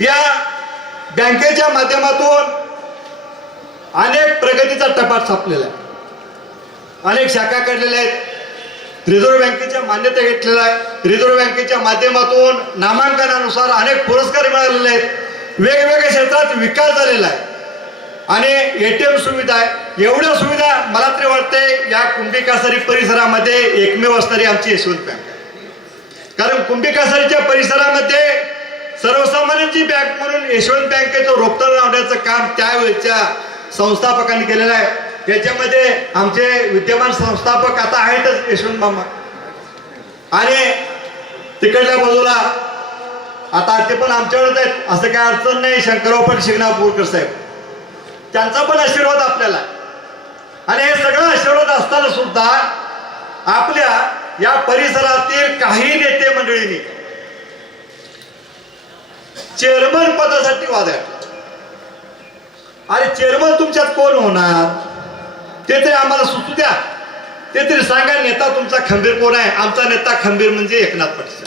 या बँकेच्या माध्यमातून अनेक प्रगतीचा टपाट छापलेला आहे, अनेक शाखा काढलेल्या आहेत, रिझर्व्ह बँकेच्या मान्यता घेतलेल्या आहे, रिझर्व्ह बँकेच्या माध्यमातून नामांकनानुसार अनेक पुरस्कार मिळालेले आहेत, वेगवेगळ्या क्षेत्रात विकास झालेला आहे आणि ATM सुविधा आहे. एवढ्या सुविधा मला तरी वाटते या कुंभी कासारी परिसरामध्ये एकमेव असणारी आमची यशवंत बँक आहे. कारण कुंभी कासारीच्या परिसरामध्ये सर्वसामान्यांची बँक म्हणून यशवंत बँकेचं रोपटं लावण्याचं काम त्यावेळेच्या संस्थापकांनी केलेलं आहे. त्याच्यामध्ये आमचे विद्यमान संस्थापक आता आहेतच यशवंत मामा, आणि तिकडल्या बाजूला आता ते पण आमच्याकडेच आहेत, असं काय अडचण नाही. शंकरराव पण शिंगणापूरकर साहेब, त्यांचा पण आशीर्वाद आपल्याला. आणि हे सगळं आशीर्वाद असताना सुद्धा आपल्या या परिसरातील काही नेते मंडळींनी चेअरमन पदासाठी वाद आहे. अरे चेअरमन तुमच्यात कोण होणार ते तरी आम्हाला सुचू द्या, ते तरी सांगा. नेता तुमचा खंबीर कोण आहे? आमचा नेता खंबीर म्हणजे एकनाथ पाटील.